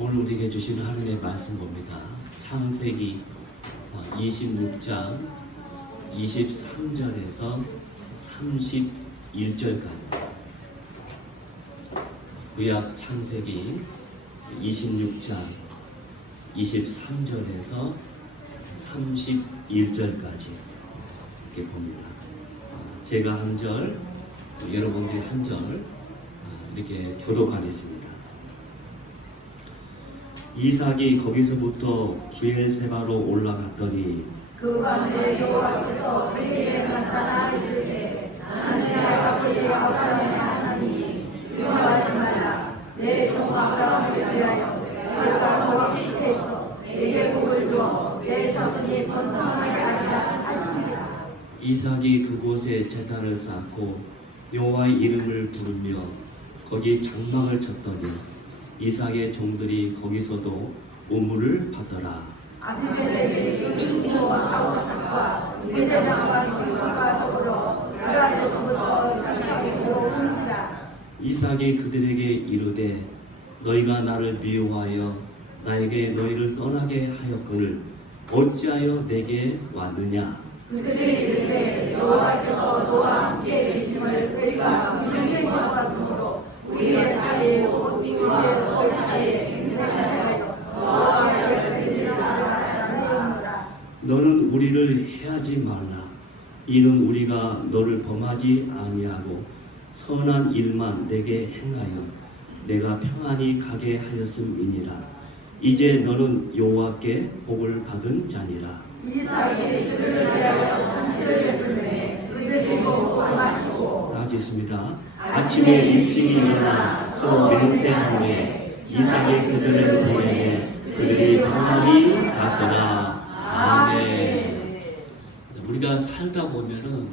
오늘 우리에게 주신 하나님의 말씀 봅니다. 창세기 26장 23절에서 31절까지. 구약 창세기 26장 23절에서 31절까지 이렇게 봅니다. 제가 한 절, 여러분들이 한 절 이렇게 교독하겠습니다. 이삭이 거기서부터 브엘세바로 올라갔더니 그 밤에 여호와께서 그에게 나타나 이르시되 나는 내 아버지 아브라함의 하나님이 두려워하지 말라. 내 종 아브라함을 위하여 내가 너 밑에서 내게 복을 주어 내 자손이 번성하게 하리라 하시니라. 이삭이 그곳에 제단을 쌓고 여호와의 이름을 부르며 거기 장막을 쳤더니 이삭의 종들이 거기서도 우물을 받더라. 아비멜렉이 이스마엘과 아우삭과 이드레방과 물과 더불어 유다에서부터 이삭에게로 옵니다. 이삭이 그들에게 이르되 너희가 나를 미워하여 나에게 너희를 떠나게 하였거늘 어찌하여 내게 왔느냐. 그들이 이르되 여호와께서 너와 함께 계심을 우리가 분명히 보았으므로 우리의 사이에 우리의 너 사이에 인생하여 너와 나를 드리라. 너는 우리를 해하지 말라. 이는 우리가 너를 범하지 아니하고 선한 일만 내게 행하여 내가 평안히 가게 하였음이니라. 이제 너는 여호와께 복을 받은 자니라. 이삭이 그들을 위하여 잔치를 해주매 그들이 먹고 마시고 다 같이있습니다. 아침에 일찍 일어나 서로 맹세한 후에 이삭이 그들을 보내매 그들이 평안히 갔더라. 아멘. 우리가 살다 보면은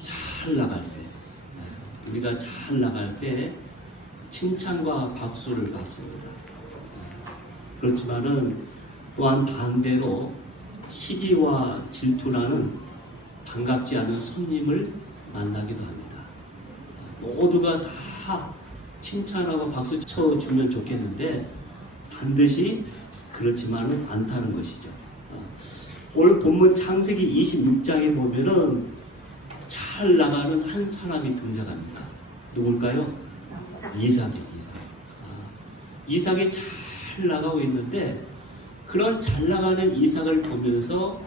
잘 나갈 때, 우리가 잘 나갈 때 칭찬과 박수를 받습니다. 그렇지만은 또한 반대로 시기와 질투라는 반갑지 않은 손님을 만나기도 합니다. 모두가 다 칭찬하고 박수 쳐주면 좋겠는데 반드시 그렇지만은 않다는 것이죠. 오늘 본문 창세기 26장에 보면은 잘 나가는 한 사람이 등장합니다. 누굴까요? 이삭이에요. 이삭이 잘 나가고 있는데 그런 잘 나가는 이삭을 보면서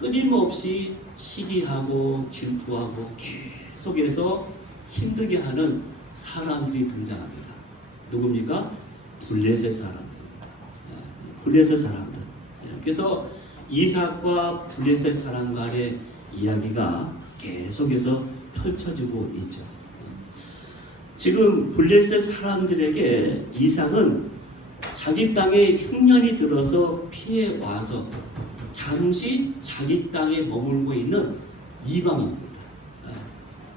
끊임없이 시기하고 질투하고 계속해서 힘들게 하는 사람들이 등장합니다. 누굽니까? 블레셋 사람들. 블레셋 사람들. 그래서 이삭과 블레셋 사람 간의 이야기가 계속해서 펼쳐지고 있죠. 지금 블레셋 사람들에게 이삭은 자기 땅에 흉년이 들어서 피해 와서 잠시 자기 땅에 머물고 있는 이방인입니다.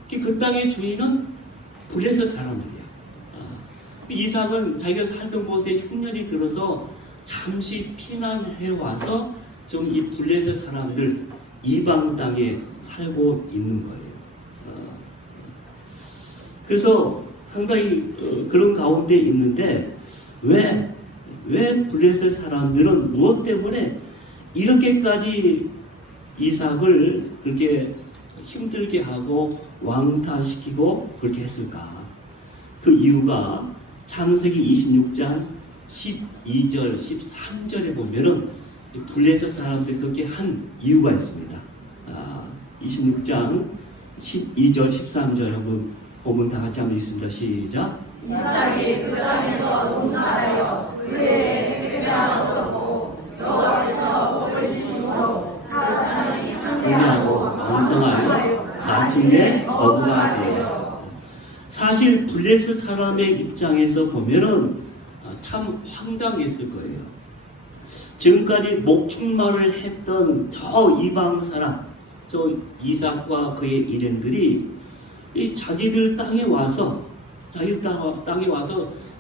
그 땅의 주인은 블레셋 사람들이에요. 이삭은 자기가 살던 곳에 흉년이 들어서 잠시 피난해 와서 지금 이 블레셋 사람들 이방 땅에 살고 있는 거예요. 그래서 상당히 그런 가운데 있는데 왜 블레셋 사람들은 무엇 때문에 이렇게까지 이삭을 그렇게 힘들게 하고 왕따시키고 그렇게 했을까? 그 이유가 창세기 26장 12절, 13절에 보면은 블레셋 사람들이 그렇게 한 이유가 있습니다. 26장 12절, 13절 한번 보면 다 같이 한번 읽습니다. 시작. 이삭이 그 땅에서 농사하여 그의 회당을 얻었고 여호와께서 복을 주심으로 사람이 풍요하고 왕성하여 마침내 거부가 되어. 사실 블레셋 사람의 입장에서 보면은 참 황당했을 거예요. 지금까지 목축말을 했던 저 이방 사람, 저 이삭과 그의 일행들이 이 자기들 땅에 와서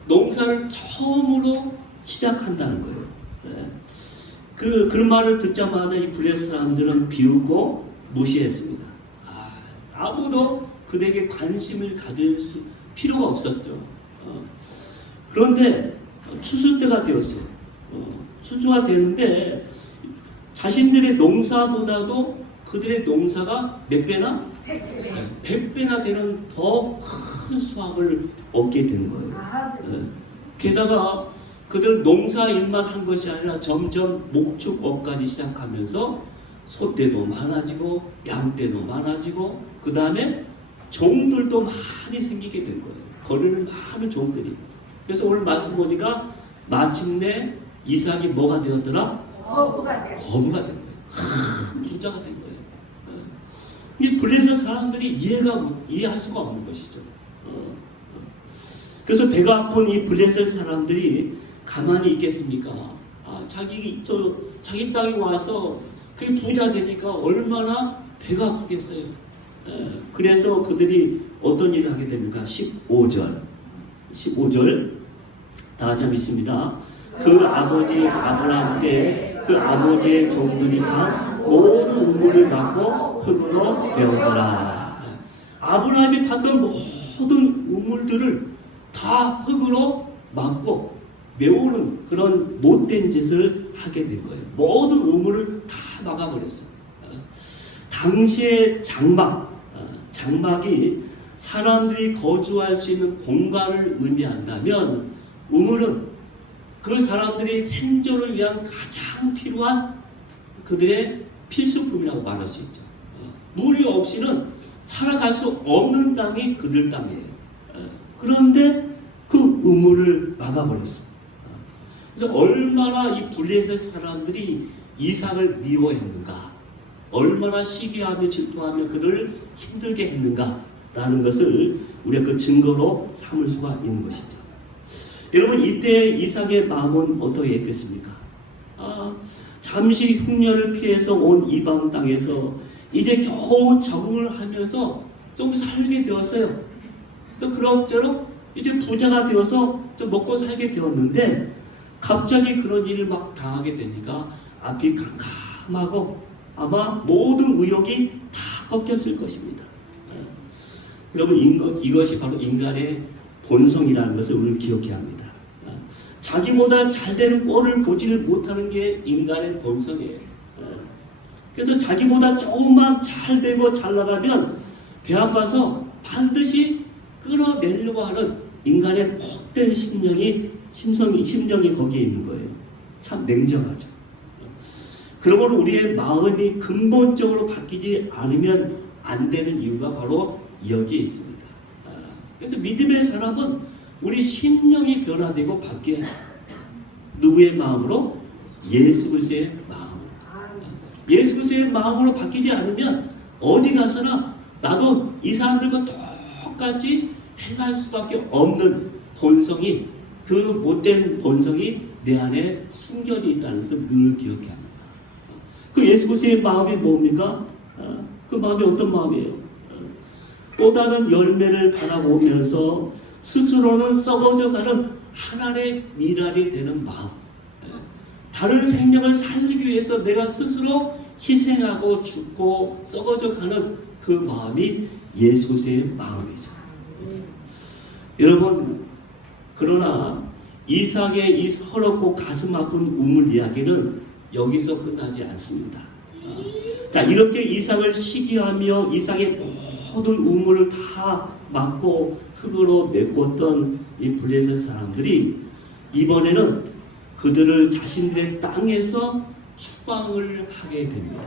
농사를 처음으로 시작한다는 거예요. 그런 말을 듣자마자 이 블레셋 사람들은 비웃고 무시했습니다. 아무도 그에게 관심을 가질 필요가 없었죠. 그런데 추수 때가 되었어요. 추수가 되는데 자신들의 농사보다도 그들의 농사가 몇 배나? 100배나 되는 더 큰 수확을 얻게 된 거예요. 게다가 그들 농사 일만 한 것이 아니라 점점 목축업까지 시작하면서 소떼도 많아지고 양떼도 많아지고 그 다음에 종들도 많이 생기게 된 거예요. 거리는 많은 종들이. 그래서 오늘 말씀 보니까 마침내 이삭이 뭐가 되었더라? 거부가 돼. 거부가 된 거예요. 큰 부자가 된 거예요. 이 블레셋 사람들이 이해할 수가 없는 것이죠. 그래서 배가 아픈 이 블레셋 사람들이 가만히 있겠습니까? 자기 땅에 와서 그 부자 되니까 얼마나 배가 아프겠어요. 그래서 그들이 어떤 일을 하게 됩니까? 15절 다 같이 믿습니다. 그 아버지 아브라함 때 그 아버지의 종들이 판 모든 우물을 막고 흙으로 메웠더라. 아브라함이 봤던 모든 우물들을 다 흙으로 막고 메우는 그런 못된 짓을 하게 된 거예요. 모든 우물을 다 막아버렸어요. 당시의 장막이 사람들이 거주할 수 있는 공간을 의미한다면 우물은 그 사람들이 생존을 위한 가장 필요한 그들의 필수품이라고 말할 수 있죠. 물이 없이는 살아갈 수 없는 땅이 그들 땅이에요. 그런데 그 우물을 막아버렸어요. 그래서 얼마나 이 블레셋 사람들이 이삭을 미워했는가, 얼마나 시기하며 질투하며 그를 힘들게 했는가라는 것을 우리가 그 증거로 삼을 수가 있는 것이죠. 여러분, 이때 이삭의 마음은 어떻게 했겠습니까? 잠시 흉년을 피해서 온 이방 땅에서 이제 겨우 적응을 하면서 좀 살게 되었어요. 또 그럭저럭 이제 부자가 되어서 좀 먹고 살게 되었는데 갑자기 그런 일을 막 당하게 되니까 앞이 캄캄하고 아마 모든 의욕이 다 꺾였을 것입니다. 여러분, 이것이 바로 인간의 본성이라는 것을 우리는 기억해야 합니다. 자기보다 잘 되는 꼴을 보지를 못하는 게 인간의 본성이에요. 그래서 자기보다 조금만 잘 되고 잘 나가면 배 아파서 반드시 끌어내려고 하는 인간의 못된 심정이 거기에 있는 거예요. 참 냉정하죠. 그러므로 우리의 마음이 근본적으로 바뀌지 않으면 안 되는 이유가 바로 여기에 있습니다. 그래서 믿음의 사람은 우리 심령이 변화되고 바뀌어야 해요. 누구의 마음으로? 예수 그리스도의 마음으로. 예수 그리스도의 마음으로 바뀌지 않으면 어디 가서나 나도 이 사람들과 똑같이 행할 수밖에 없는 본성이, 그 못된 본성이 내 안에 숨겨져 있다는 것을 늘 기억해야 합니다. 그 예수 그리스도의 마음이 뭡니까? 그 마음이 어떤 마음이에요? 또 다른 열매를 바라보면서 스스로는 썩어져가는 하나님의 미랄이 되는 마음. 다른 생명을 살리기 위해서 내가 스스로 희생하고 죽고 썩어져가는 그 마음이 예수 그리스도의 마음이죠. 여러분, 그러나 이삭의 이 서럽고 가슴 아픈 우물 이야기는 여기서 끝나지 않습니다. 자, 이렇게 이삭을 시기하며 이삭의 모든 우물을 다 막고 흙으로 메꿨던 이 블레셋 사람들이 이번에는 그들을 자신들의 땅에서 추방을 하게 됩니다.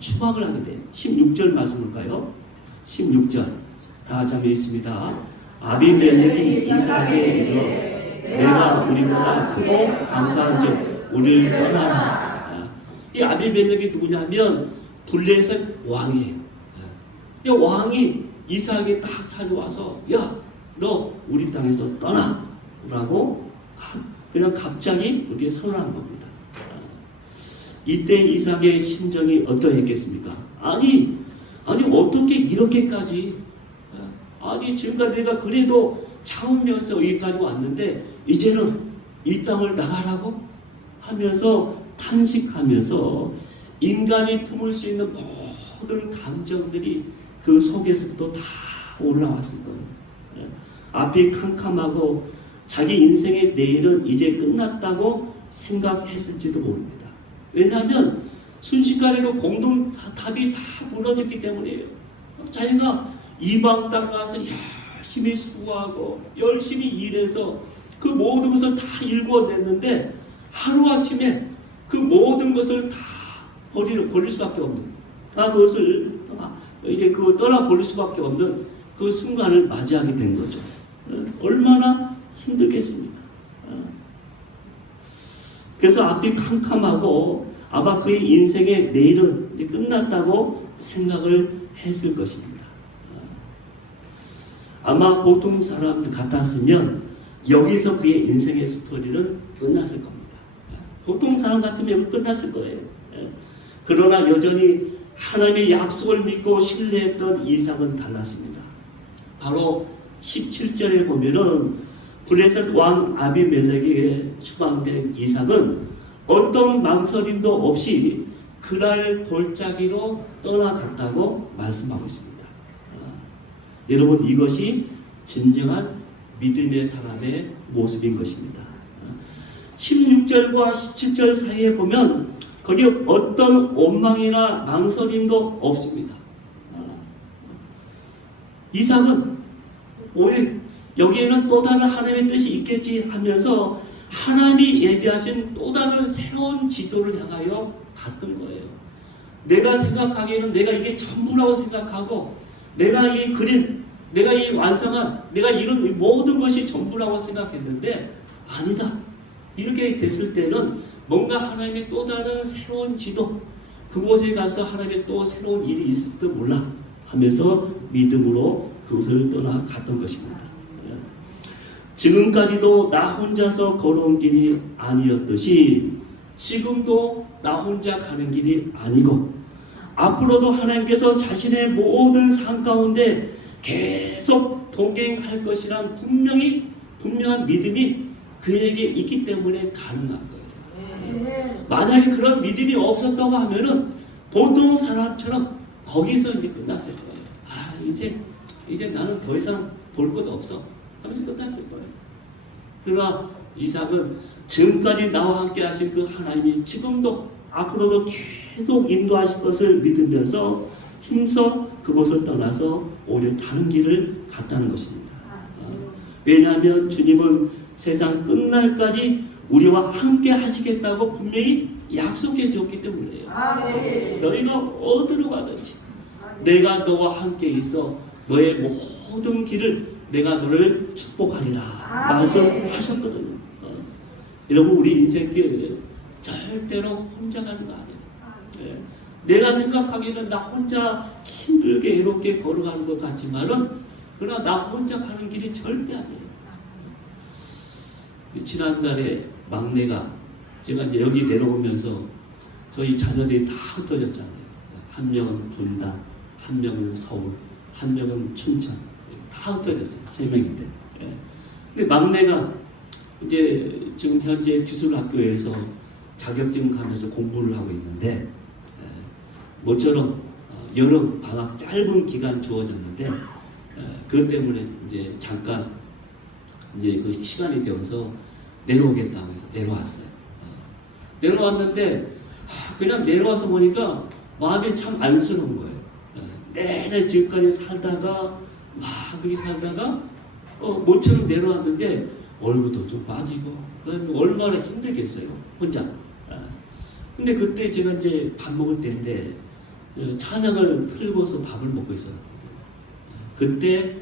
추방을 하게 돼요. 16절 말씀 볼까요? 16절 다 같이 한번 읽습니다. 아비멜렉이 이삭에게 이르러 내가 우리보다 크고 강사한즉 우리를 떠나라. 이 아비멜렉이 누구냐면 블레셋 왕이에요. 이 왕이 이삭에게 딱 찾아와서 야, 너 우리 땅에서 떠나 라고 그냥 갑자기 이렇게 선언한 겁니다. 이때 이삭의 심정이 어떠했겠습니까? 아니 어떻게 이렇게까지, 아니 지금까지 내가 그래도 참으면서 여기까지 왔는데 이제는 이 땅을 나가라고 하면서 탄식하면서 인간이 품을 수 있는 모든 감정들이 그 속에서부터 다 올라왔을 거예요. 앞이 캄캄하고 자기 인생의 내일은 이제 끝났다고 생각했을지도 모릅니다. 왜냐하면 순식간에 그 공동탑이 다 무너졌기 때문이에요. 자기가 이방 땅 가서 열심히 수고하고 열심히 일해서 그 모든 것을 다 일궈냈는데 하루아침에 그 모든 것을 다 버릴 수밖에 없는, 다 그것을 이게 떠나 버릴 수밖에 없는 그 순간을 맞이하게 된 거죠. 얼마나 힘들겠습니까? 그래서 앞이 캄캄하고 아마 그의 인생의 내일은 이제 끝났다고 생각을 했을 것입니다. 아마 보통 사람 같았으면 여기서 그의 인생의 스토리는 끝났을 겁니다. 보통 사람 같으면 여기 끝났을 거예요. 그러나 여전히 하나님의 약속을 믿고 신뢰했던 이삭은 달랐습니다. 바로 17절에 보면은 블레셋 왕 아비멜렉에게 추방된 이삭은 어떤 망설임도 없이 그날 골짜기로 떠나갔다고 말씀하고 있습니다. 여러분, 이것이 진정한 믿음의 사람의 모습인 것입니다. 16절과 17절 사이에 보면 거기 어떤 원망이나 망설임도 없습니다. 이삭은 오히려 여기에는 또 다른 하나님의 뜻이 있겠지 하면서 하나님이 예비하신 또 다른 새로운 지도를 향하여 갔던 거예요. 내가 생각하기에는 내가 이게 전부라고 생각하고 내가 이 그림, 내가 이 완성한, 내가 이룬 모든 것이 전부라고 생각했는데 아니다. 이렇게 됐을 때는 뭔가 하나님의 또 다른 새로운 지도, 그곳에 가서 하나님의 또 새로운 일이 있을지도 몰라 하면서 믿음으로 그곳을 떠나갔던 것입니다. 지금까지도 나 혼자서 걸어온 길이 아니었듯이 지금도 나 혼자 가는 길이 아니고 앞으로도 하나님께서 자신의 모든 삶 가운데 계속 동행할 것이란 분명한 믿음이 그에게 있기 때문에 가능한 거예요. 만약에 그런 믿음이 없었다고 하면은 보통 사람처럼 거기서 이제 끝났을 거예요. 이제 나는 더 이상 볼 것 없어 하면서 끝났을 거예요. 그러나 이삭은 지금까지 나와 함께 하신 그 하나님이 지금도 앞으로도 계속 인도하실 것을 믿으면서 힘써 그곳을 떠나서 오히려 다른 길을 갔다는 것입니다. 왜냐하면 주님은 세상 끝날까지 우리와 함께 하시겠다고 분명히 약속해 줬기 때문이에요. 너희가 어디로 가든지 내가 너와 함께 있어 너의 모든 길을 내가 너를 축복하리라 말씀하셨거든요. 여러분, 우리 인생길 절대로 혼자 가는 거 아니에요. 내가 생각하기에는 나 혼자 힘들게 외롭게 걸어가는 것 같지만은 그러나 나 혼자 가는 길이 절대 아니에요. 지난달에 막내가 제가 이제 여기 내려오면서 저희 자녀들이 다 흩어졌잖아요. 한 명은 분당, 한 명은 서울, 한 명은 춘천, 다 흩어졌어요. 3명인데. 근데 막내가 이제 지금 현재 기술학교에서 자격증 가면서 공부를 하고 있는데 모처럼 여름 방학 짧은 기간 주어졌는데 그것 때문에 이제 잠깐 이제 그 시간이 되어서 내려오겠다 해서 내려왔어요. 내려왔는데 그냥 내려와서 보니까 마음이 참 안쓰러운 거예요. 내내 지금까지 살다가 막 그렇게 살다가 모처럼 내려왔는데 얼굴도 좀 빠지고 그다음에 얼마나 힘들겠어요 혼자. 근데 그때 제가 이제 밥 먹을 때인데 찬양을 틀고서 밥을 먹고 있었거든요. 그때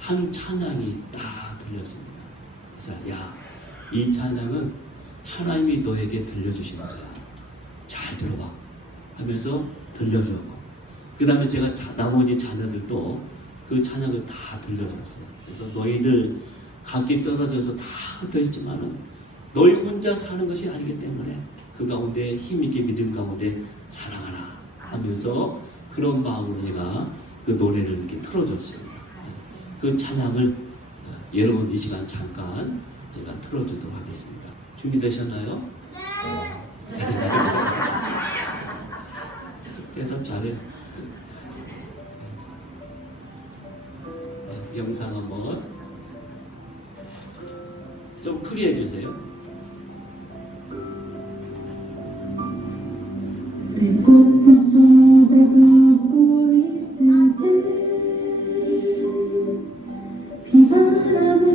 한 찬양이 딱 들렸습니다. 그래서 야, 이 찬양은 하나님이 너에게 들려주신 거야. 잘 들어봐 하면서 들려주었고 그 다음에 제가 나머지 자녀들도 그 찬양을 다 들려줬어요. 그래서 너희들 각기 떨어져서 다 흩어있지만은 너희 혼자 사는 것이 아니기 때문에 그 가운데 힘있게 믿음 가운데 사랑하라 하면서 그런 마음으로 제가 그 노래를 이렇게 틀어줬습니다. 그 찬양을 여러분 이 시간 잠깐 제가 틀어주도록 하겠습니다. 준비되셨나요? 네. 대답 잘해. 영상 한번. 좀 크게 해주세요. 꽃꽃 속에 걷고 있을 때 비바람을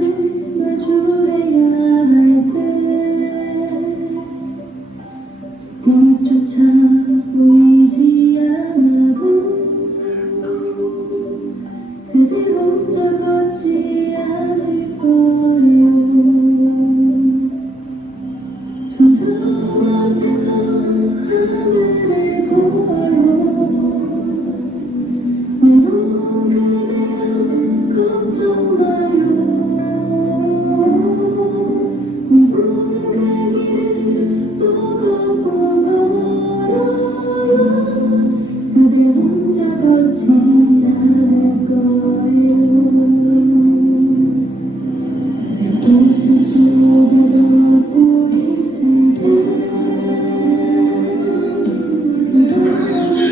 마주해야 할 때 빛조차 보이지 않아도 그대 혼자 걷지 않을 거예요. 두려움 앞에서 하늘을 보아요. 외로운 그대여 걱정 마요. 꿈꾸는 그 길을 또 걷고 걸어요. 그대 혼자 걷지 않을 거예요. 꽃 속에 걷고 있을 때 비바람을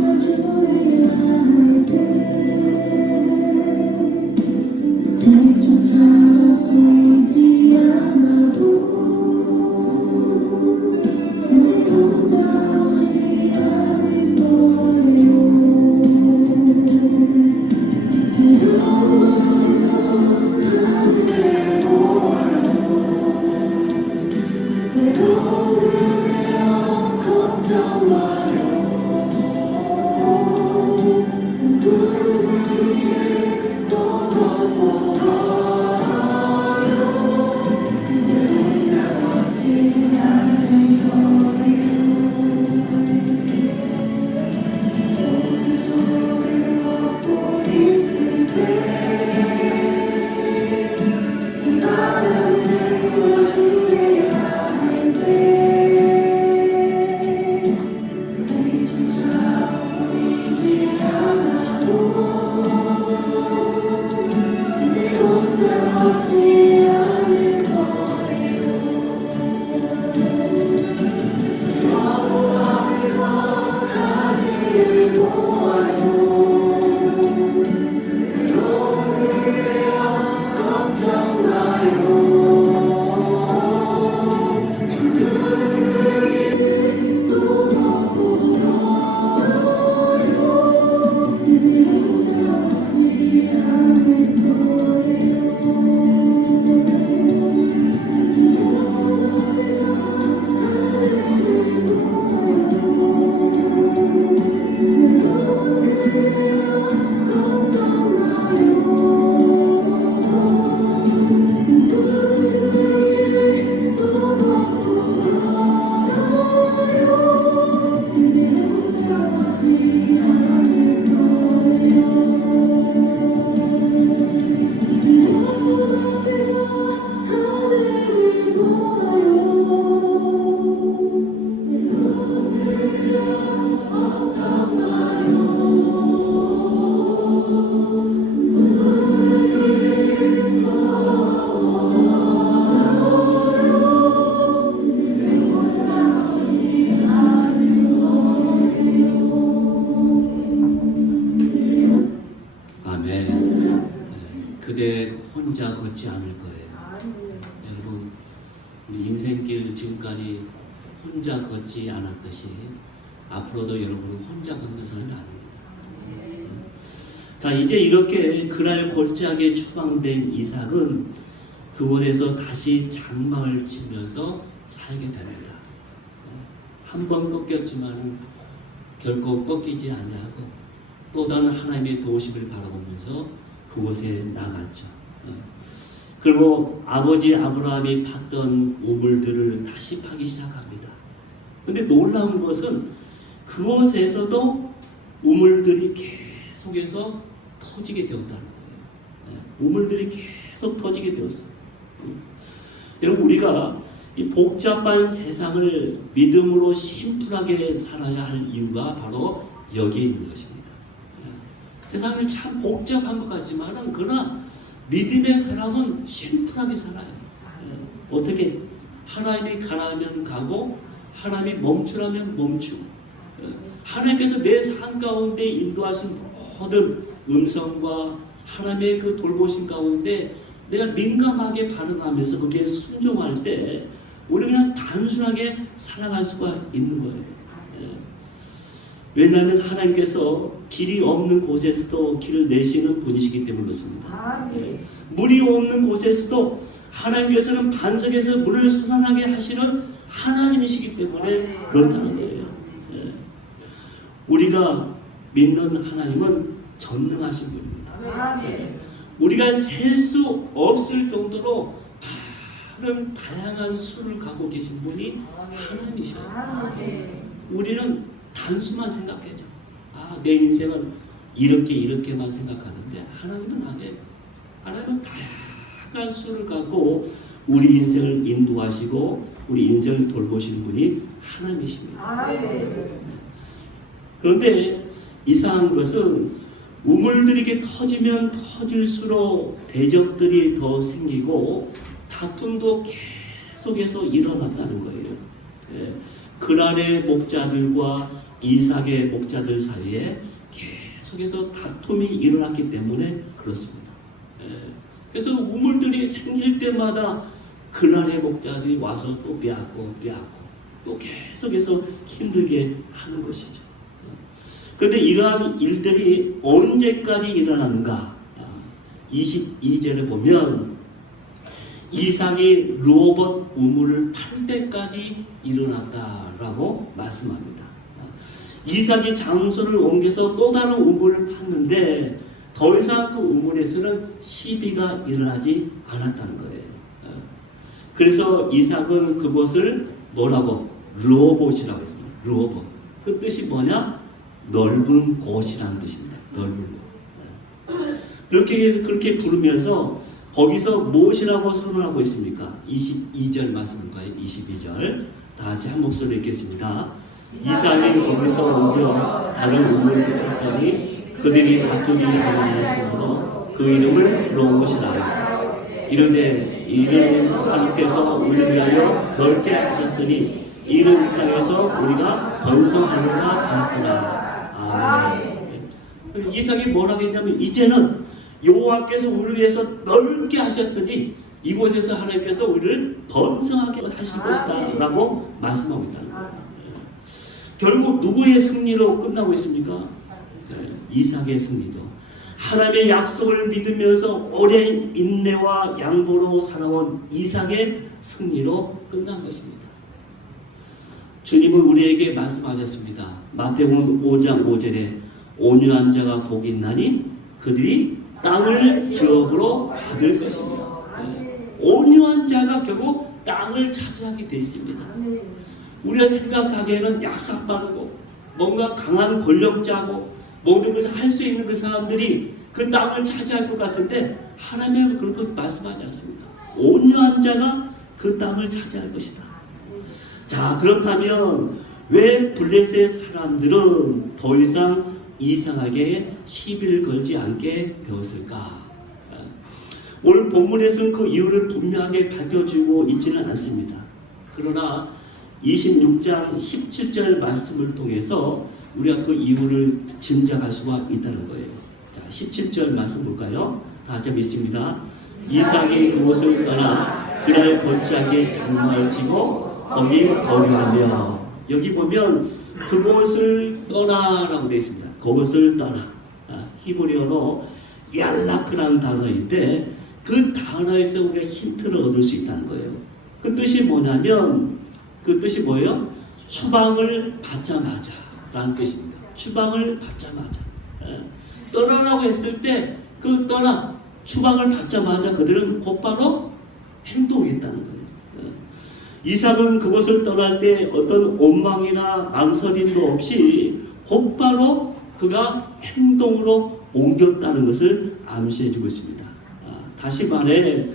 마주해야 할 때 빛조차 보이지 않아도 그대 혼자 걷지 않을 거예요. 두려움 앞에서 하늘을 보아요. 외로운 그대여 걱정 마요. 꿈꾸는 그 길을 또 걷고 걸어요. 그대 혼자 걷지 않을 거예요. 꽃 속에 걷고 있을 때 비바람을 마주해야 할 때 빛조차 보이지 않아도 그대 혼자 걷지 않을 거예요. 두려움 앞에서 하늘을 보아요. 외로운 그대여 걱정 마요. 꿈꾸는 그 길을 또 걷고 걸어요. 그대 혼자 걷지 않을 거예요. 두려움 앞에서 하늘을 보아요. 외로운 그대여 걱정 마요. 꿈꾸는 그 길을 또 걷고 걸어요. 그대 혼자 걷지 않을 거예요. 두려움 앞에서 하늘을 보아요. 외로운 그대여 걱정 마요. 아멘. 그대 혼자 걷지 않을 거예요. 여러분, 우리 인생길 지금까지 혼자 걷지 않았듯이 앞으로도 여러분은 혼자 걷는 사람이 아닙니다. 자, 이제 이렇게 그날 골짜기에 추방된 이삭은 그곳에서 다시 장막을 치면서 살게 됩니다. 한 번 꺾였지만은 결코 꺾이지 아니하고 또 다른 하나님의 도우심을 바라보면서 그곳에 나갔죠. 그리고 아버지 아브라함이 팠던 우물들을 다시 파기 시작합니다. 근데 놀라운 것은 그곳에서도 우물들이 계속해서 터지게 되었다는 거예요. 우물들이 계속 터지게 되었어요. 여러분, 우리가 이 복잡한 세상을 믿음으로 심플하게 살아야 할 이유가 바로 여기에 있는 것입니다. 세상이 참 복잡한 것 같지만 그러나 믿음의 사람은 심플하게 살아요. 어떻게? 하나님이 가라면 가고 하나님이 멈추라면 멈추고 하나님께서 내 삶 가운데 인도하신 모든 음성과 하나님의 그 돌보심 가운데 내가 민감하게 반응하면서 거기에 순종할 때 우리가 그냥 단순하게 살아갈 수가 있는 거예요. 왜냐하면 하나님께서 길이 없는 곳에서도 길을 내시는 분이시기 때문에 그렇습니다. 물이 없는 곳에서도 하나님께서는 반석에서 물을 솟아나게 하시는 하나님이시기 때문에 그렇다는 거예요. 우리가 믿는 하나님은 전능하신 분입니다. 우리가 셀 수 없을 정도로 많은 다양한 수를 갖고 계신 분이 하나님이셔요. 우리는 단수만 생각해죠. 내 인생은 이렇게만 생각하는데 하나님은 아니에요. 하나님은 다양한 수를 갖고 우리 인생을 인도하시고 우리 인생을 돌보시는 분이 하나님이십니다. 그런데 이상한 것은 우물들이 터지면 터질수록 대적들이 더 생기고 다툼도 계속해서 일어났다는 거예요. 그랄의 목자들과 이삭의 목자들 사이에 계속해서 다툼이 일어났기 때문에 그렇습니다. 그래서 우물들이 생길 때마다 그랄의 목자들이 와서 또 빼앗고 또 계속해서 힘들게 하는 것이죠. 그런데 이러한 일들이 언제까지 일어나는가? 22절에 보면 이삭이 르호봇 우물을 팔 때까지 일어났다라고 말씀합니다. 이삭이 장소를 옮겨서 또 다른 우물을 팠는데 더 이상 그 우물에서는 시비가 일어나지 않았다는 거예요. 그래서 이삭은 그곳을 뭐라고? 르호봇이라고 했습니다. 르호봇. 그 뜻이 뭐냐? 넓은 곳이라는 뜻입니다. 넓은 곳. 그렇게 부르면서 거기서 무엇이라고 선언하고 있습니까? 22절 말씀 볼까요? 22절 다시 한 목소리로 읽겠습니다. 이삭이 거기서 옮겨 다른 우물을 팠더니 그들이 다투기 하나였으므로 그 이름을 르호봇이라. 이르되 이를 하나님께서 우리를 위하여 넓게 하셨으니 이를 땅에서 우리가 번성하는가 하였구나. 아멘. 이삭이 뭐라고 했냐면 이제는 여호와께서 우리를 위해서 넓게 하셨으니 이곳에서 하나님께서 우리를 번성하게 하실 것이다 라고 말씀하고 있다는 거예요. 결국 누구의 승리로 끝나고 있습니까? 이삭의 승리죠. 하나님의 약속을 믿으면서 오랜 인내와 양보로 살아온 이삭의 승리로 끝난 것입니다. 주님은 우리에게 말씀하셨습니다. 마태복음 5장 5절에 온유한 자가 복이 있나니 그들이 땅을 기업으로 받을 것이며, 온유한 자가 결국 땅을 차지하게 되어 있습니다. 우리가 생각하기에는 약삭빠르고 뭔가 강한 권력자고 모든 것을 할 수 있는 그 사람들이 그 땅을 차지할 것 같은데 하나님은 그렇게 말씀하지 않습니다. 온유한 자가 그 땅을 차지할 것이다. 자, 그렇다면 왜 블레셋 사람들은 더 이상 이상하게 시비를 걸지 않게 되었을까? 오늘 본문에서는 그 이유를 분명하게 밝혀주고 있지는 않습니다. 그러나 26장 17절 말씀을 통해서 우리가 그 이유를 짐작할 수가 있다는 거예요. 자, 17절 말씀 볼까요? 다 같이 읽습니다. 이삭이 그곳을 떠나 그날 골짜기에 장막을 치고 거기 거류하며, 여기 보면 그곳을 떠나라고 되어 있습니다. 그곳을 떠나. 히브리어로 얄라크라는 단어인데 그 단어에서 우리가 힌트를 얻을 수 있다는 거예요. 그 뜻이 뭐냐면, 그 뜻이 뭐예요? 추방을 받자마자 라는 뜻입니다. 추방을 받자마자. 떠나라고 했을 때 그 추방을 받자마자 그들은 곧바로 행동했다는 거예요. 이삭은 그것을 떠날 때 어떤 원망이나 망설임도 없이 곧바로 그가 행동으로 옮겼다는 것을 암시해주고 있습니다. 다시 말해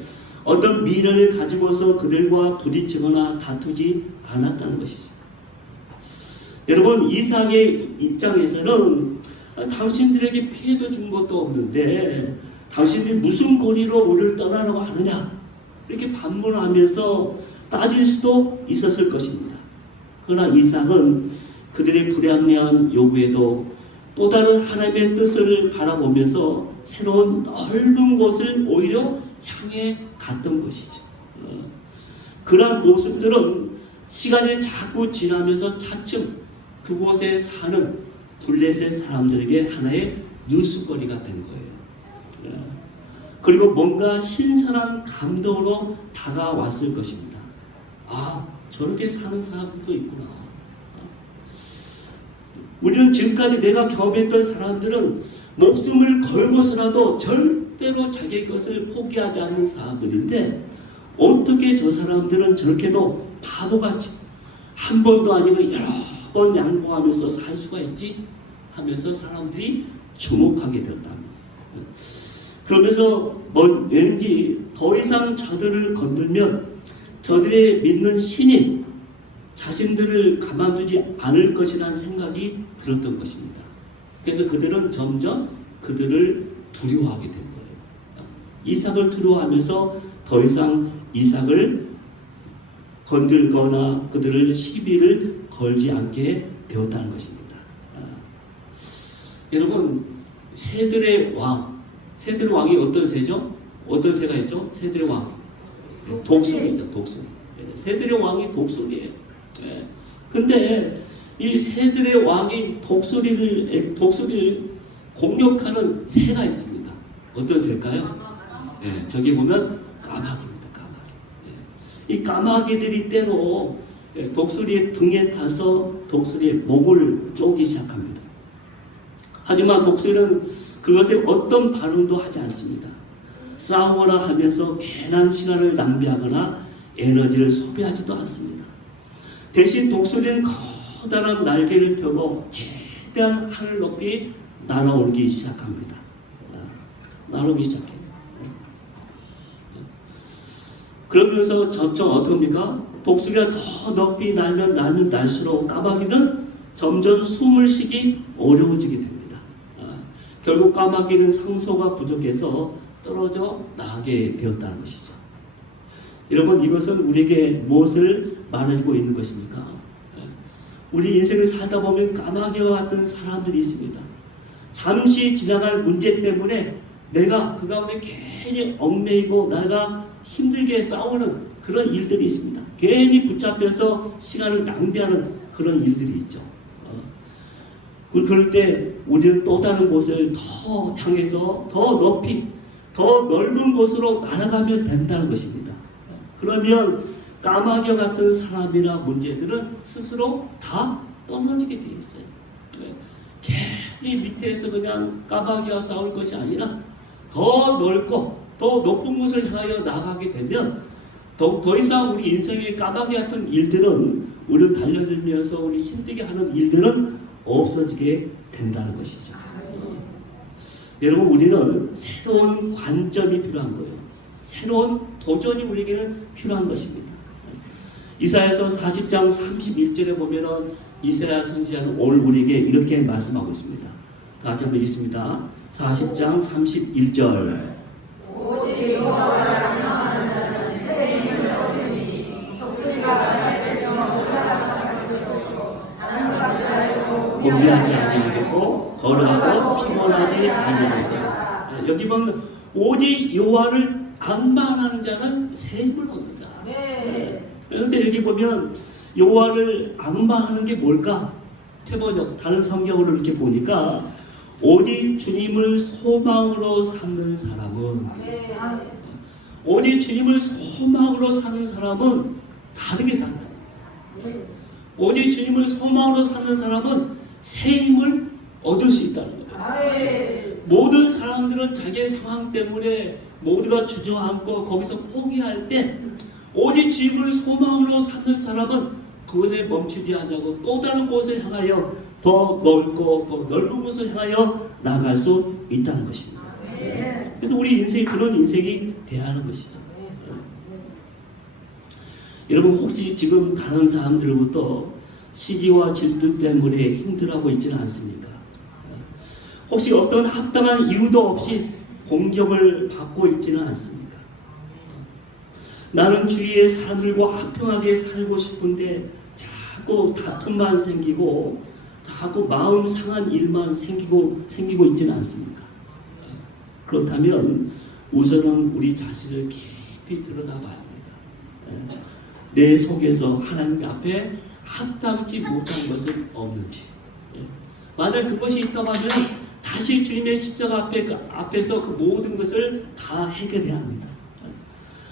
어떤 미련을 가지고서 그들과 부딪히거나 다투지 않았다는 것이죠. 여러분, 이삭의 입장에서는 당신들에게 피해도 준 것도 없는데 당신들이 무슨 권리로 우리를 떠나라고 하느냐, 이렇게 반문하면서 따질 수도 있었을 것입니다. 그러나 이삭은 그들의 불합리한 요구에도 또 다른 하나님의 뜻을 바라보면서 새로운 넓은 곳을 오히려 향해 갔던 것이죠. 그런 모습들은 시간이 자꾸 지나면서 차츰 그곳에 사는 블레셋 사람들에게 하나의 뉴스거리가 된 거예요. 그리고 뭔가 신선한 감동으로 다가왔을 것입니다. 아, 저렇게 사는 사람들도 있구나. 우리는 지금까지 내가 경험했던 사람들은 목숨을 걸고서라도 절대로 자기 것을 포기하지 않는 사람들인데, 어떻게 저 사람들은 저렇게도 바보같이 한 번도 아니고 여러 번 양보하면서 살 수가 있지? 하면서 사람들이 주목하게 되었답니다. 그러면서 왠지 더 이상 저들을 건들면 저들의 믿는 신이 자신들을 가만두지 않을 것이라는 생각이 들었던 것입니다. 그래서 그들은 점점 그들을 두려워하게 된 거예요. 이삭을 두려워하면서 더 이상 이삭을 건들거나 그들을 시비를 걸지 않게 되었다는 것입니다. 여러분, 새들의 왕이 어떤 새죠? 어떤 새가 있죠? 새들의 왕. 독수리죠, 독수리. 새들의 왕이 독수리예요. 근데 이 새들의 왕이 독수리를 공격하는 새가 있습니다. 어떤 새일까요? 저기 보면 까마귀입니다. 까마귀. 이 까마귀들이 때로 독수리의 등에 타서 독수리의 목을 쪼기 시작합니다. 하지만 독수리는 그것에 어떤 반응도 하지 않습니다. 싸우거나 하면서 괜한 시간을 낭비하거나 에너지를 소비하지도 않습니다. 대신 독수리는 커다란 날개를 펴고 최대한 하늘 높이 날아오르기 시작합니다. 날아오르기 시작해요. 그러면서 저쪽 어떻습니까? 독수리가 더 높이 날면 날수록 까마귀는 점점 숨을 쉬기 어려워지게 됩니다. 결국 까마귀는 상소가 부족해서 떨어져 나가게 되었다는 것이죠. 여러분, 이것은 우리에게 무엇을 말해주고 있는 것입니까? 우리 인생을 살다 보면 까마귀와 같은 사람들이 있습니다. 잠시 지나갈 문제 때문에 내가 그 가운데 괜히 얽매이고 내가 힘들게 싸우는 그런 일들이 있습니다. 괜히 붙잡혀서 시간을 낭비하는 그런 일들이 있죠. 그럴 때 우리는 또 다른 곳을 더 향해서 더 높이, 더 넓은 곳으로 날아가면 된다는 것입니다. 그러면 까마귀 같은 사람이나 문제들은 스스로 다 떨어지게 되어 있어요. 괜히 밑에서 그냥 까마귀와 싸울 것이 아니라 더 넓고 더 높은 곳을 향하여 나가게 되면 더 이상 우리 인생의 까마귀 같은 일들은, 우리를 달려들면서 우리 힘들게 하는 일들은 없어지게 된다는 것이죠. 여러분, 우리는 새로운 관점이 필요한 거예요. 새로운 도전이 우리에게는 필요한 것입니다. 이사야서 40장 31절에 보면은 이사야 선지자는 오늘 우리에게 이렇게 말씀하고 있습니다. 다시 한번 읽습니다. 40장 31절. 오직 여호와를 낭망하는 자는 새 힘을 얻으리니 독수리가 날갈 때처럼 올라가는 것이고 다른 것을 알고 곤비하지 아니하겠고 걸어가도 피곤하지 아니하겠고. 여기 보면 오직 여호와를 앙망하는 자는 새 힘을 얻는다. 그런데 여기 보면 여호와를 앙망하는 게 뭘까? 세번역 다른 성경으로 이렇게 보니까 오직 주님을 소망으로 삼는 사람은, 오직 주님을 소망으로 사는 사람은 다르게 산다. 오직 주님을 소망으로 사는 사람은 새 힘을 얻을 수 있다는 거예요. 모든 사람들은 자기의 상황 때문에 모두가 주저앉고 거기서 포기할 때 오직 주님을 소망으로 삼는 사람은 그곳에 멈추지 않고 또 다른 곳을 향하여 더 넓고 더 넓은 곳을 향하여 나갈 수 있다는 것입니다. 그래서 우리 인생이 그런 인생이 돼야 하는 것이죠. 여러분, 혹시 지금 다른 사람들로부터 시기와 질투 때문에 힘들어하고 있지는 않습니까? 혹시 어떤 합당한 이유도 없이 공격을 받고 있지는 않습니까? 나는 주위의 사람들과 화평하게 살고 싶은데 자꾸 다툼만 생기고 자꾸 마음 상한 일만 생기고 있지는 않습니까? 그렇다면 우선은 우리 자신을 깊이 들여다봐야 합니다. 내 속에서 하나님 앞에 합당치 못한 것은 없는지. 만약 그것이 있다고 하면 다시 주님의 십자가 앞에서 그 모든 것을 다 해결해야 합니다.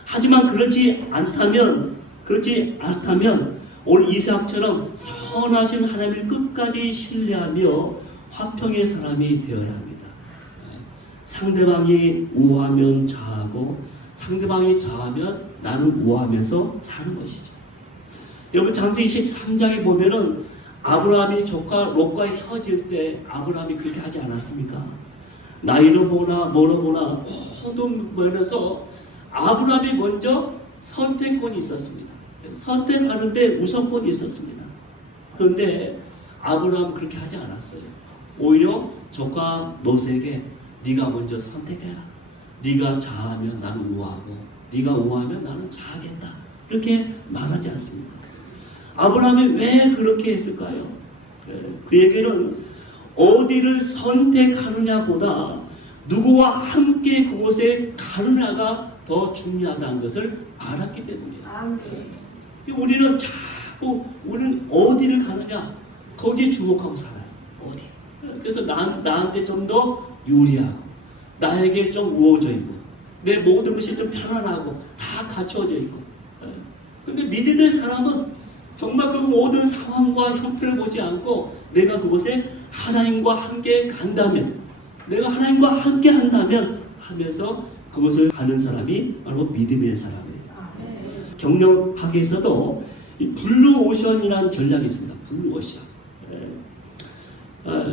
하지만 그렇지 않다면 오늘 이삭처럼 선하신 하나님을 끝까지 신뢰하며 화평의 사람이 되어야 합니다. 상대방이 우하면 자하고 상대방이 자하면 나는 우하면서 사는 것이죠. 여러분 창세기 13장에 보면은 아브라함이 조카 롯과 헤어질 때 아브라함이 그렇게 하지 않았습니까? 나이로 보나 뭐로 보나 모든 면에서 아브라함이 먼저 선택권이 있었습니다. 선택하는데 우선권이 있었습니다. 그런데 아브라함은 그렇게 하지 않았어요. 오히려 조카 롯에게 네가 먼저 선택해라. 네가 자하면 나는 우하고 네가 우하면 나는 자하겠다. 이렇게 말하지 않습니까? 아브라함이 왜 그렇게 했을까요? 그에게는 어디를 선택하느냐보다 누구와 함께 그곳에 가느냐가 더 중요하다는 것을 알았기 때문이에요. 우리는 자꾸 우리는 어디를 가느냐 거기에 주목하고 살아요. 어디? 그래서 나한테 좀 더 유리하고 나에게 좀 우호져 있고 내 모든 것이 좀 편안하고 다 갖춰져 있고. 근데 믿음의 사람은 정말 그 모든 상황과 형편을 보지 않고 내가 그곳에 하나님과 함께 간다면, 내가 하나님과 함께 한다면 하면서 그것을 가는 사람이 바로 믿음의 사람이에요. 경영학에서도 이 블루오션이라는 전략이 있습니다. 블루오션.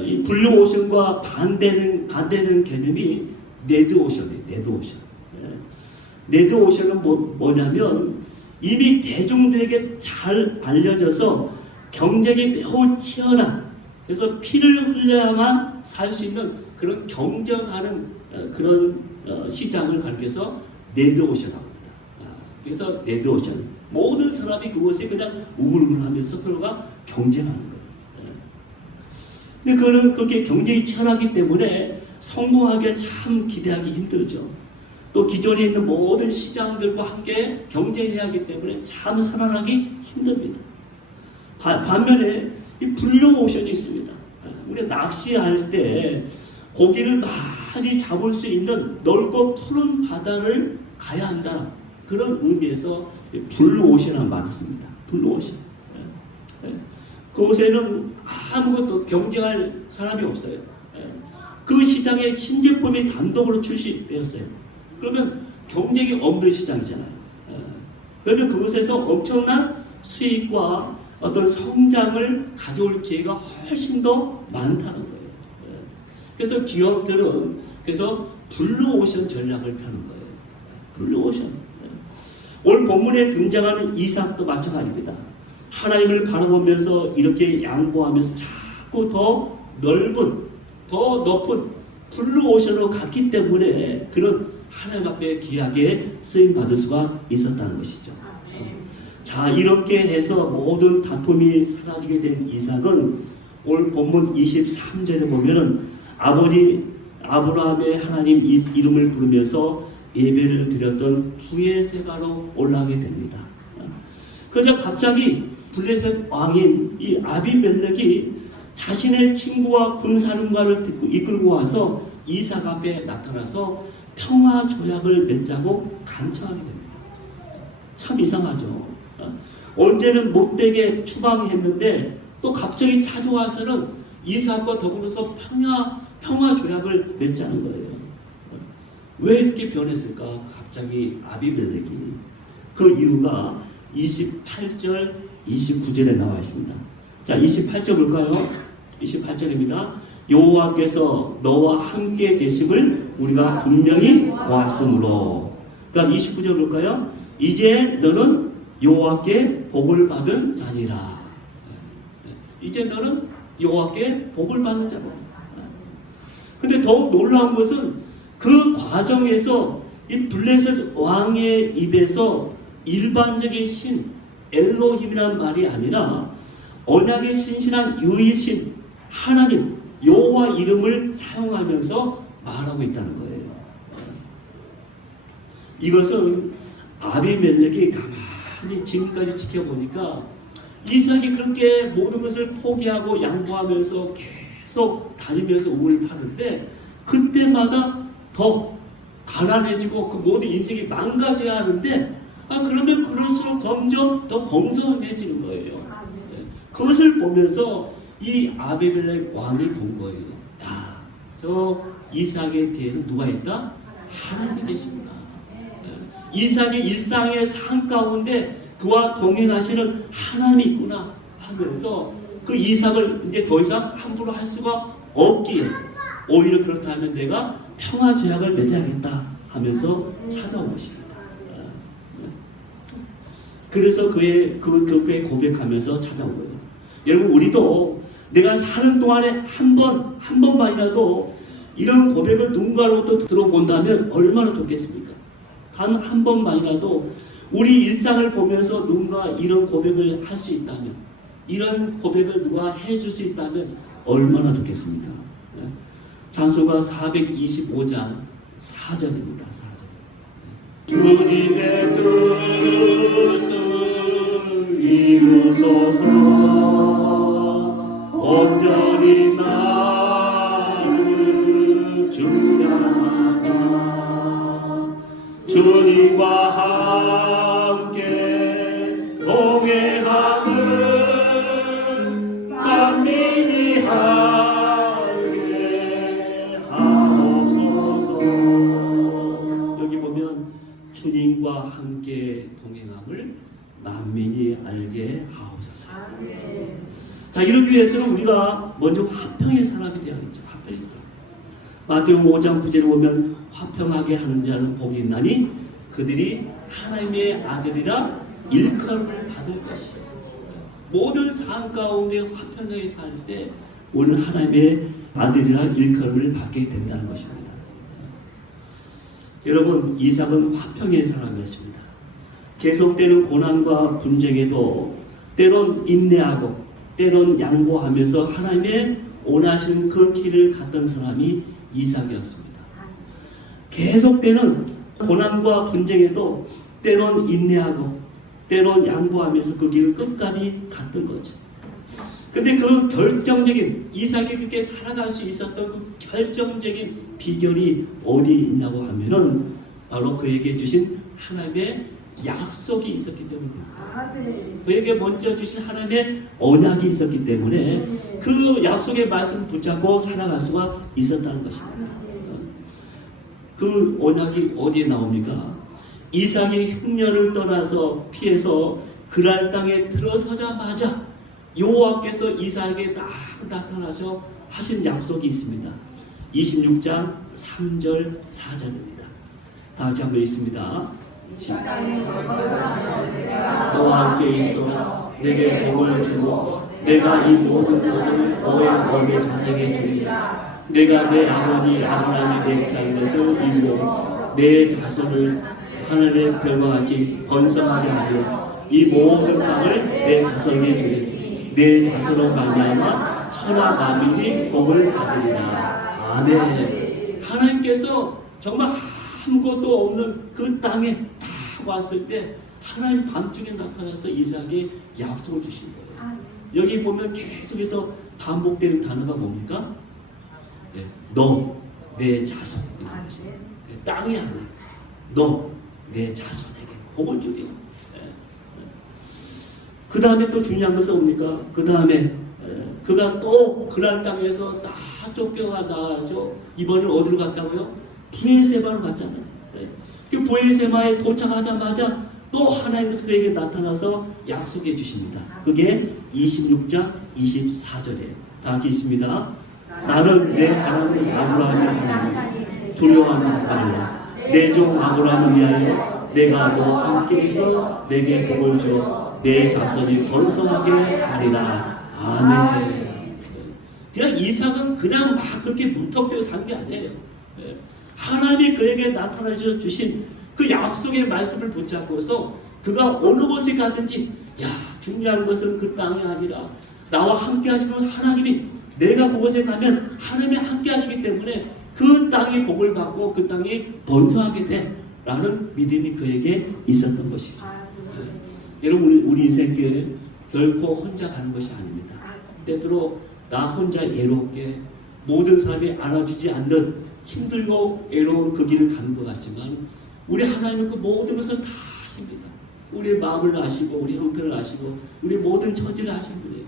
이 블루오션과 반대되는 개념이 레드오션이에요. 레드오션. 레드오션은 뭐냐면 이미 대중들에게 잘 알려져서 경쟁이 매우 치열한, 그래서 피를 흘려야만 살 수 있는 그런 경쟁하는 그런 시장을 가리켜서 레드오션이라고 합니다. 그래서 레드오션, 모든 사람이 그곳에 그냥 우글우글하면서 서로가 경쟁하는 거예요. 근데 그거는 그렇게 경쟁이 치열하기 때문에 성공하기가 참 기대하기 힘들죠. 또 기존에 있는 모든 시장들과 함께 경쟁해야 하기 때문에 참 살아나기 힘듭니다. 반면에 이 블루오션이 있습니다. 우리가 낚시할 때 고기를 많이 잡을 수 있는 넓고 푸른 바다를 가야 한다. 그런 의미에서 블루오션이라는 말을 씁니다. 블루오션. 그곳에는 아무것도 경쟁할 사람이 없어요. 그 시장에 신제품이 단독으로 출시되었어요. 그러면 경쟁이 없는 시장이잖아요. 그러면 그곳에서 엄청난 수익과 어떤 성장을 가져올 기회가 훨씬 더 많다는 거예요. 그래서 기업들은 그래서 블루오션 전략을 펴는 거예요. 블루오션. 오늘 본문에 등장하는 이삭도 마찬가지입니다. 하나님을 바라보면서 이렇게 양보하면서 자꾸 더 넓은, 더 높은 블루오션으로 갔기 때문에 그런 하나님 앞에 귀하게 쓰임받을 수가 있었다는 것이죠. 자, 이렇게 해서 모든 다툼이 사라지게 된 이삭은 오늘 본문 23절에 보면은 아버지 아브라함의 하나님 이름을 부르면서 예배를 드렸던 부에세바로 올라가게 됩니다. 그러자 갑자기 블레셋 왕인 이 아비멜렉이 자신의 친구와 군사령관을 이끌고 와서 이삭 앞에 나타나서 평화 조약을 맺자고 간청하게 됩니다. 참 이상하죠. 언제는 못되게 추방했는데 또 갑자기 찾아와서는 이삭과 더불어서 평화 조약을 맺자는 거예요. 왜 이렇게 변했을까? 갑자기 아비멜렉이. 그 이유가 28절, 29절에 나와 있습니다. 자, 28절 볼까요? 28절입니다. 여호와께서 너와 함께 계심을 우리가 분명히 보았으므로. 그럼 29절 볼까요? 이제 너는 여호와께 복을 받은 자니라. 이제 너는 여호와께 복을 받는 자다. 근데 더욱 놀라운 것은 그 과정에서 이 블레셋 왕의 입에서 일반적인 신 엘로힘이라는 말이 아니라 언약의 신실한 유일신 하나님 여호와 이름을 사용하면서 말하고 있다는 거예요. 이것은 아비멜렉이 가만히 지금까지 지켜보니까 이삭이 그렇게 모든 것을 포기하고 양보하면서 계속 다니면서 우를 파는데 그때마다 더 가난해지고 그 모든 인생이 망가져야 하는데 그러면 그럴수록 점점 더 번성해지는 거예요. 그것을 보면서 이 아비멜렉 왕이 본 거예요. 야, 저 이삭의 뒤에는 누가 있다? 하나님이 계십니다. 이삭의 일상의 삶 가운데 그와 동행하시는 하나님이 있구나 하면서 그 이삭을 이제 더 이상 함부로 할 수가 없기에 오히려 그렇다면 내가 평화 제약을 맺어야겠다 하면서 찾아온 것입니다. 그래서 그렇게 고백하면서 찾아온 거예요. 여러분, 우리도 내가 사는 동안에 한 번만이라도 이런 고백을 누군가로부터 들어본다면 얼마나 좋겠습니까? 단 한 번만이라도 우리 일상을 보면서 누군가 이런 고백을 할 수 있다면, 이런 고백을 누가 해줄 수 있다면 얼마나 좋겠습니까? 찬송가 425장 4절입니다. 4절. 주님의 뜻을 이루소서. 온전히 나를 주량하사 주님과 함께 동행함을 만민이 알게 하옵소서. 여기 보면 주님과 함께 동행함을 만민이 알게 하옵소서. 자, 이러기 위해서는 우리가 먼저 화평의 사람이 되어야겠죠. 화평의 사람. 마태복음 5장 9절에 보면 화평하게 하는 자는 복이 있나니 그들이 하나님의 아들이라 일컬음을 받을 것이요. 모든 삶 가운데 화평하게 살 때 오늘 하나님의 아들이라 일컬음을 받게 된다는 것입니다. 여러분, 이삭은 화평의 사람이었습니다. 계속되는 고난과 분쟁에도 때론 인내하고 때론 양보하면서 하나님의 원하시는 그 길을 갔던 사람이 이삭이었습니다. 계속되는 고난과 분쟁에도 때론 인내하고 때론 양보하면서 그 길을 끝까지 갔던 거죠. 근데 그 결정적인, 이삭이 그렇게 살아갈 수 있었던 그 결정적인 비결이 어디 있냐고 하면은 바로 그에게 주신 하나님의 약속이 있었기 때문입니다. 그에게 먼저 주신 하나님의 언약이 있었기 때문에 그 약속의 말씀을 붙잡고 살아갈 수가 있었다는 것입니다. 그 언약이 어디에 나옵니까? 이삭이 흉년을 떠나서 피해서 그랄 땅에 들어서자마자 여호와께서 이삭에게 딱 나타나서 하신 약속이 있습니다. 26장 3절 4절입니다. 다 같이 한번 있습니다. 너와 함께 있어 내게 복을 주고 내가 이 모든 것을 너의 몸에 자세하게 주리라. 내가 내 아버지 아브라함의 맹세한 것을 이루어 내 자손을 하늘의 별과 같이 번성하게 하며 이 모든 땅을 내 자손에게 주리니 내 자손으로 말미암아 천하 만민이 복을 받으리라. 아멘. 하나님께서 정말 아무것도 없는 그 땅에 딱 왔을 때 하나님 밤중에 나타나서 이삭에게 약속을 주신 거예요. 여기 보면 계속해서 반복되는 단어가 뭡니까? 너, 내 자손. 땅이 하나. 너, 내 자손에게 복을 주리라. 그 다음에 또 중요한 것은 뭡니까? 그 다음에 그가 또 그날 땅에서 다 쫓겨가다죠. 이번엔 어디로 갔다고요? 브에세바로 갔잖아요. 그 브에세바에 도착하자마자 또 하나님께서 그에게 나타나서 약속해 주십니다. 그게 26장 24절에 다 같이 있습니다. 나는 내 하나님 아브라함의 하나님 두려워하지 말라. 내 종 아브라함을 위하여 내가 너와 함께 있어 내게 복을 주어 내 자손이 번성하게 하리라. 아멘. 그냥 이삭은 그냥 막 그렇게 무턱대고 산 게 아니에요. 하나님이 그에게 나타나 주신 그 약속의 말씀을 붙잡고서 그가 어느 곳에 가든지 중요한 것은 그 땅이 아니라 나와 함께 하시는 하나님이, 내가 그곳에 가면 하나님이 함께 하시기 때문에 그 땅이 복을 받고 그 땅이 번성하게 돼. 라는 믿음이 그에게 있었던 것이죠. 여러분 우리 인생길 결코 혼자 가는 것이 아닙니다. 때때로 나 혼자 외롭게 모든 사람이 알아주지 않는 힘들고 외로운 그 길을 가는 것 같지만 우리 하나님은 그 모든 것을 다 아십니다. 우리의 마음을 아시고 우리 형편을 아시고 우리 모든 처지를 아신 분이에요.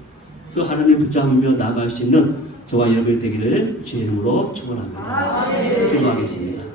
그 하나님을 붙잡으며 나아갈 수 있는 저와 여러분이 되기를 주의 이름으로 축원합니다. 기도하겠습니다.